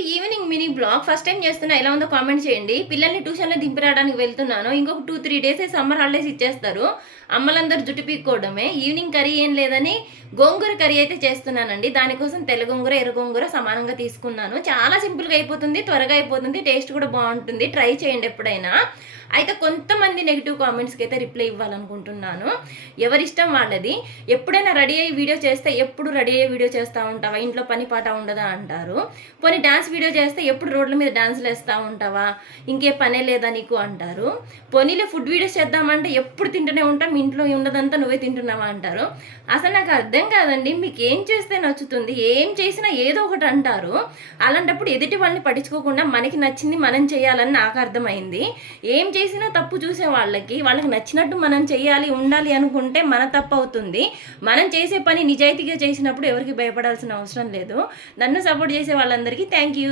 ఇది evening mini blog. First time చేస్తున్నా, ఎలా ఉందో కామెంట్ చేయండి. పిల్లల్ని ట్యూషన్లో దింపి రావడానికి వెళ్తున్నాను. ఇంకొక 2-3 డేస్ సమ్మర్ హాలిడేస్ ఇచ్చేస్తారు. అమ్మలందరూ జుట్టు పీక్కోవడమే. ఈవినింగ్ కర్రీ ఏం లేదని గోంగూర కర్రీ అయితే చేస్తున్నానండి. దానికోసం తెల్ల గోంగూర, ఎర్ర గోంగూర సమానంగా తీసుకున్నాను. చాలా సింపుల్గా అయిపోతుంది, త్వరగా అయిపోతుంది, టేస్ట్ కూడా బాగుంటుంది. ట్రై చేయండి ఎప్పుడైనా. అయితే కొంతమంది నెగిటివ్ కామెంట్స్కి అయితే రిప్లై ఇవ్వాలనుకుంటున్నాను. ఎవరిష్టం వాళ్ళది. ఎప్పుడైనా రెడీ అయ్యి వీడియో చేస్తే ఎప్పుడు రెడీ అయ్యే వీడియో చేస్తూ ఉంటావా, ఇంట్లో పని పాట ఉండదా అంటారు. పోనీ డాన్స్ వీడియో చేస్తే ఎప్పుడు రోడ్ల మీద డాన్సులు వేస్తూ ఉంటావా, ఇంకే పనే లేదా నీకు అంటారు. పోనీలే ఫుడ్ వీడియోస్ చేద్దామంటే ఎప్పుడు తింటూనే ఉంటాం, ఇంట్లో ఉన్నదంతా నువ్వే తింటున్నావా అంటారు. అసలు నాకు అర్థం కాదండి, మీకు ఏం చేస్తే నచ్చుతుంది, ఏం చేసినా ఏదో ఒకటి అంటారు. అలాంటప్పుడు ఎదుటి వాళ్ళని పట్టించుకోకుండా మనకి నచ్చింది మనం చేయాలని నాకు అర్థమైంది. ఏం చేసినా తప్పు చూసే వాళ్ళకి నచ్చినట్టు మనం చేయాలి, ఉండాలి అనుకుంటే మన తప్పు అవుతుంది. మనం చేసే పని నిజాయితీగా చేసినప్పుడు ఎవరికి భయపడాల్సిన అవసరం లేదు. నన్ను సపోర్ట్ చేసే వాళ్ళందరికీ థ్యాంక్ యూ.